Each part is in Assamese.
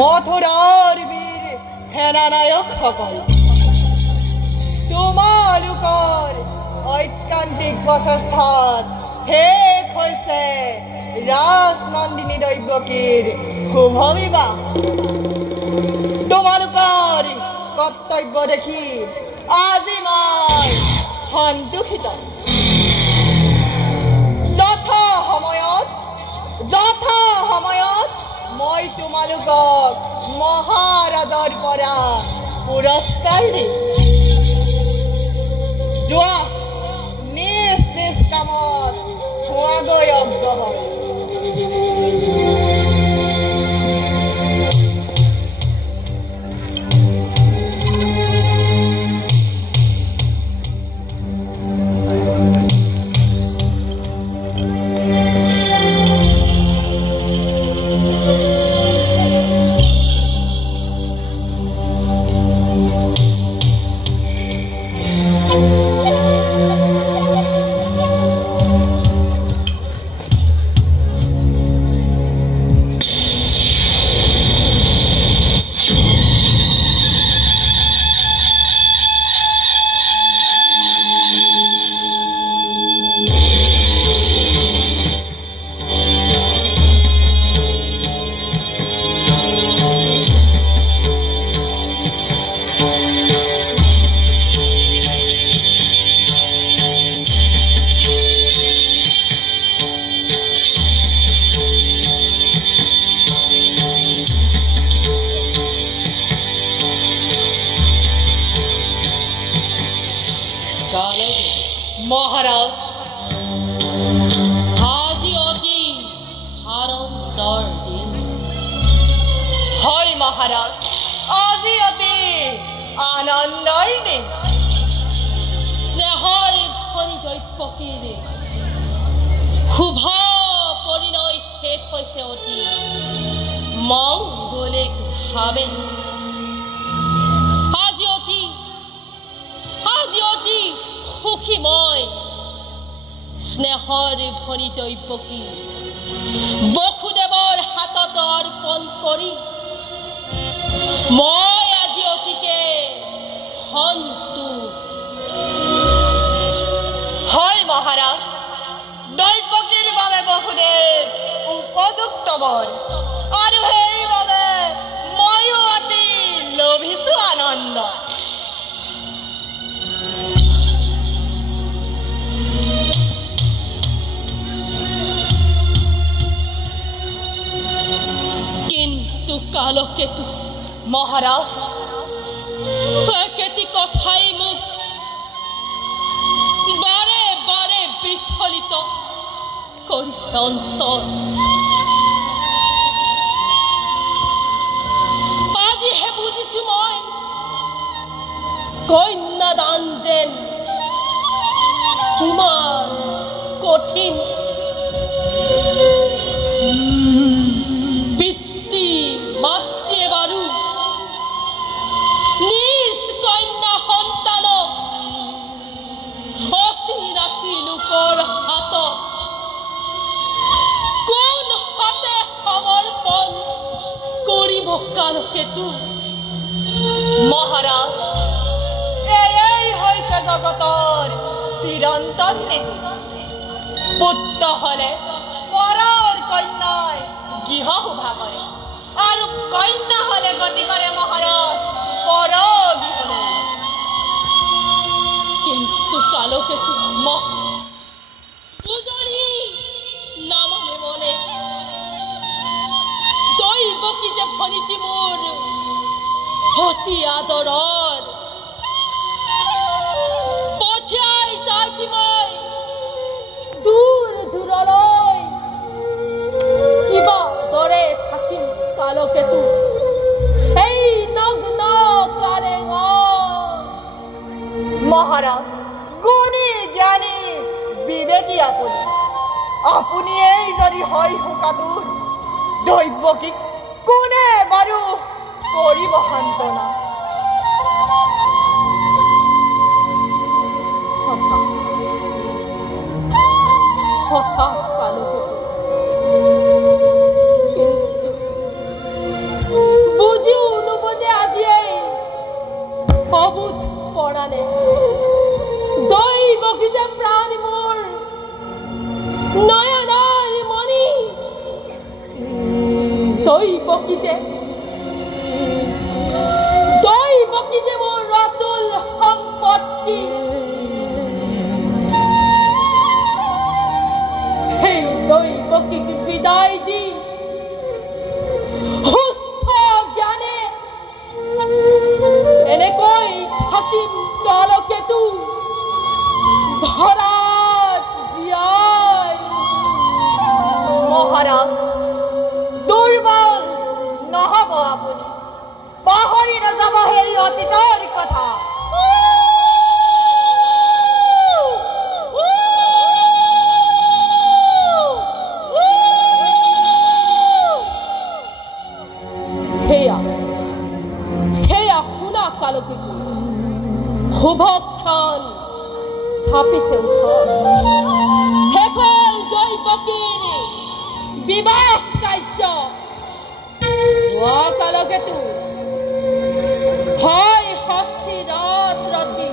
মথুৰাৰ বীৰ সেনানায়কসকল তোমালোকৰ ঐকান্তিক প্ৰচেষ্টাত শেষ হৈছে ৰাজনন্দিনী দৈৱকীৰ শুভ বিবাহ তোমালোকৰ কৰ্তব্য দেখি আজি মই সন্তোষিত যথা সময়ত মই তোমালোকক মহাৰাজৰ পৰা পুৰস্কাৰ দিম যোৱা নিজ কামত হোৱাগৈ অগ্ৰসৰ মহাৰাজ আজি অতি আনন্দৰ দিন হয় মহাৰাজ আজি অতি আনন্দৰ দিন স্নেহৰ ধ্বনি দৈৱকীৰ শুভ পৰিণয় শেষ হৈছে অতি মংগলিক ভাৱে আজি অতি সুখী মই স্নেহৰ ভনি দৈৱকী বসুদেৱৰ হাতত অৰ্পণ কৰি মই আজি অতিকে সন্তোষ হয় মহাৰাজ দৈৱকীৰ বাবে বসুদেৱ উপযুক্ত বৰ আৰু সেইবাবে ময়ো অতি লভিছো আনন্দ কালকেতু মহাৰাজ একেটি কথাই মোক বাৰে বাৰে বিচলিত কৰিছে অন্তৰ আজিহে বুজিছো মই কন্যাদান যেন কিমান কঠিন মাতৃয়ে বাৰু নিজ কন্যা সন্তানক অচিনাকি লোকৰ হাতত কোন হাতে সমৰ্পণ কৰিব কালকেতু মহাৰাজ এই হৈছে জগতৰ চিৰন্তন নীতি পুত্ৰ হলে পৰৰ কন্যাই গৃহ শোভা কৰে আৰু কন্যা হলে গতি কৰে মহাৰাজ পৰ গৃহলৈ কিন্তু কালকেতু দুজনী নামানে মনে দৈৱকী যে ভনিটি মোৰ অতি আদৰৰ পঠিয়াই যাই মই দূৰলৈ কিবা দৰে থাকিম কালকেতু এই নগ্ন কাৰেঙ মহাৰাজ গুণী জ্ঞানী বিবেকী আপুনি এই যদি হয় শোকাতুৰ দৈৱকীক কোনে বাৰু কৰিব সান্তনা সঁচা কালকেতু দৈবকী যে মোৰ অতুল সম্পত্তি সেই দৈবকীক বিদায় দি সুস্থ জ্ঞানে এনেকৈ থাকিম কালকেতু ধৰাত জীয়াই। মহাৰাজ দুৰ্বল নহব আপুনি, পাহৰি নাযাব সেই অতীতৰ কথা। সেয়া শুনা কালকেতু, শুভক্ষণ চাপিছে ওচৰত। শেষ হ'ল দৈবকীৰ বিবাহ কাৰ্য। কালকেতু হয় ষষ্ঠী ৰথ ৰথি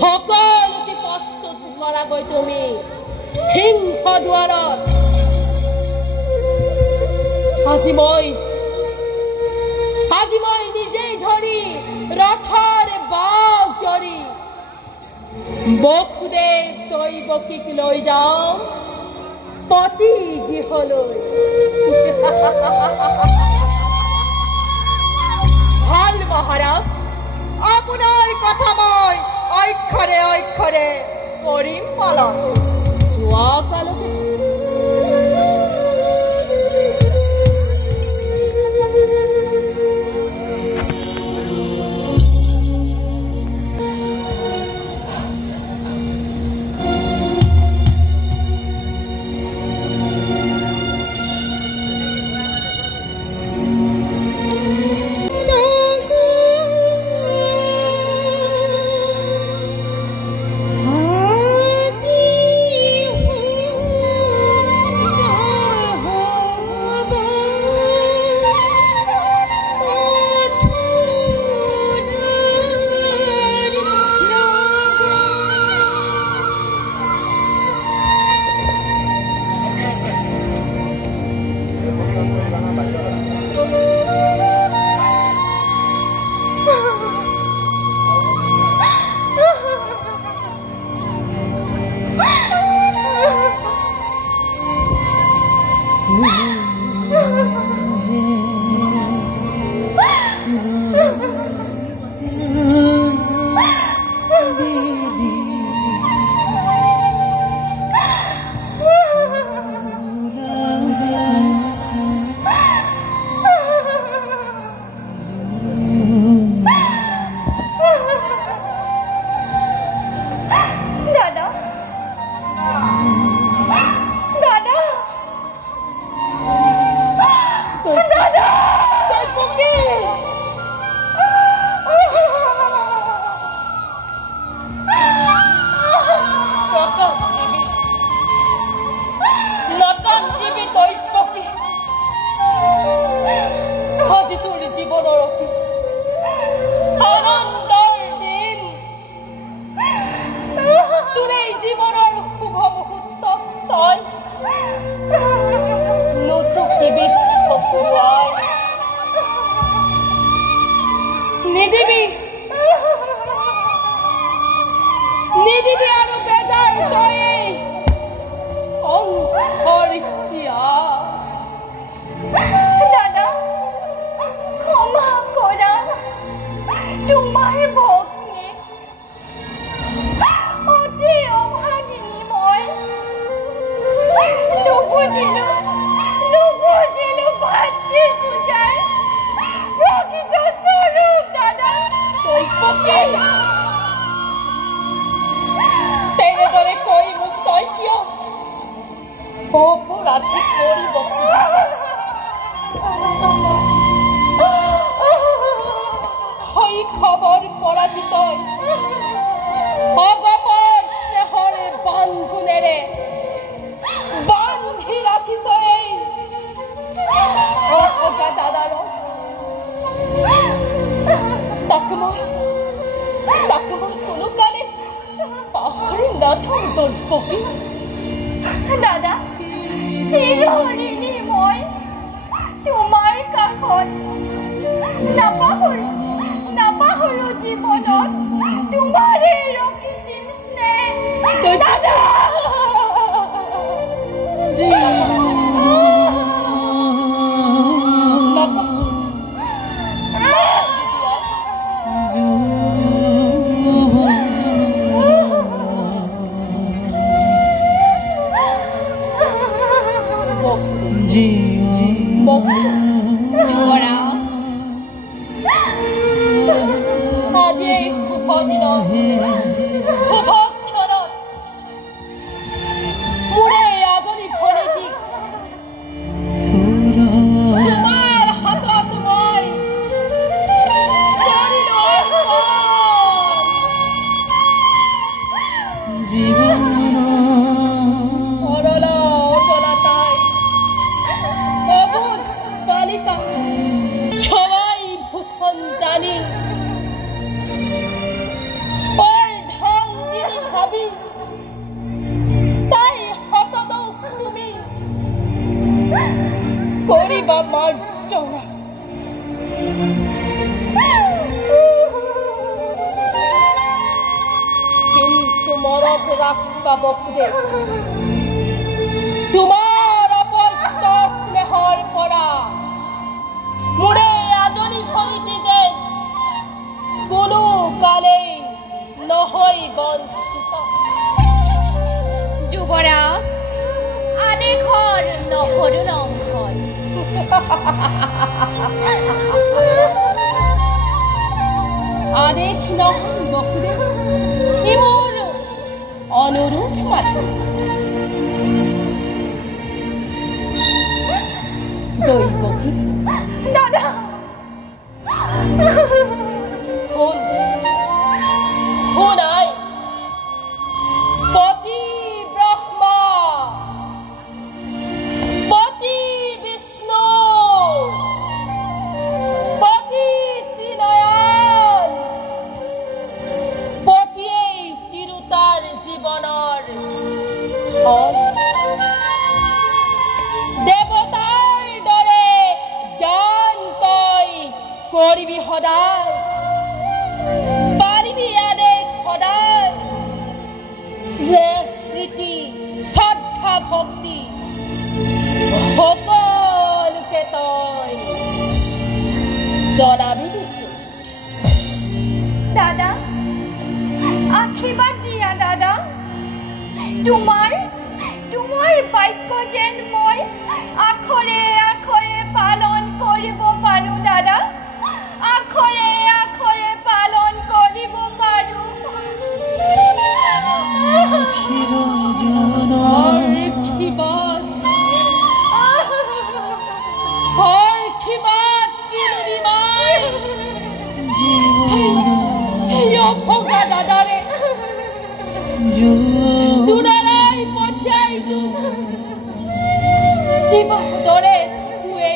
সকলোটি প্ৰস্তুত কৰাগৈ তুমি সিংহ দুৱাৰত। আজি মই নিজেই ধৰি ৰথৰ বাও জৰি বসুদেৱ দৈবকীক লৈ যাওঁ পতি গৃহলৈ। ভাল মহাৰাজ, আপোনাৰ কথা মই অক্ষৰে অক্ষৰে কৰিম পালন। যোৱা কালকেতু দাদা, চিৰদিনী মই যুৱৰাজ, আজি এই শুভ দিনত শুভ ক্ষণত মোৰে এজনী ভনীটিক তোমাৰ হাতত মই কৰিলো সৰলা অজলা তাই অবুধ বালিকা সবাই ভূষণ জানি ওর ঢং যিনি ভাবি তাই হতদৌক তুমি করিবা মার্জনা। কিন্তু মনত রাখবা বকুদে তোমার অপত্য স্নেহর পরা মোরে এজনী ভনীটি যে কোনো কালে নহয় বঞ্চিত। যুৱৰাজ, আদেশৰ নকৰো লংঘন। আদেশ নহয় বকুদে, ই মোৰ অনুৰোধ মাত্ৰ। দৈবকী দাদা শুন শুনাই, পতি ব্ৰহ্মা পতি বিষ্ণু পতি ত্ৰিনয়ন পতিয়েই তিৰোতাৰ জীৱনৰ ধন। দেৱতাৰ দৰে জ্ঞান তই কৰিবি সদায়, পাৰিবি আদেশ সদায়। স্নেহ প্ৰীতি শ্ৰদ্ধা ভক্তি সকলোকে তই জনাবি নেকি? দাদা, আশীৰ্বাদ দিয়া দাদা। তোমাৰ বাক্য যেন মই আখৰে আখৰে পালন কৰিব পাৰো দাদা, আখৰে আখৰে পালন কৰিব পাৰো। ভগা দাদাৰে দুলালাই পঠিয়াই কিবা দৰে তুই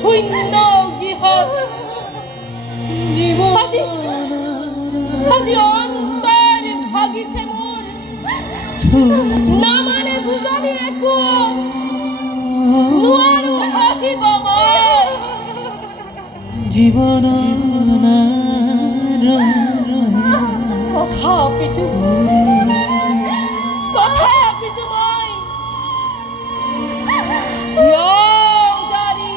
শূন্য গৃহত আজি অন্তৰ ভাগিছে মোৰ, নামানে বুজানি একো নোৱাৰো সহিব মই। জীবন তথাপিতো মই জাৰি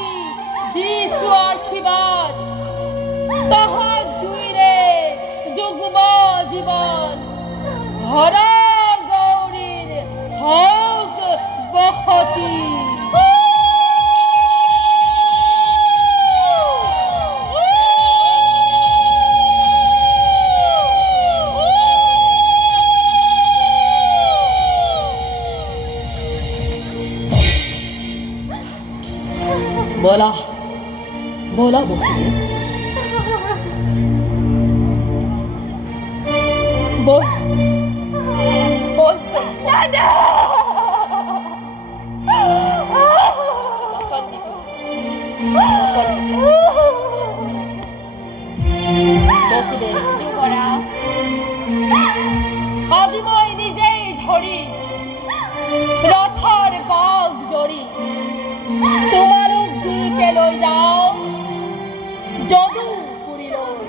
দিছো আশীৰ্বাদ, তহঁত দুইৰে যুগ্ম জীৱন হৰ গৌৰীৰ হওক বসতি। बोला बोला बोल बोल बोल দাদা, যুৱৰাজ, আজি মই নিজেই ধৰি ৰথৰ গগ জৰি তোমালোক দুইকে লৈ যাওঁ যদুপুৰীলৈ।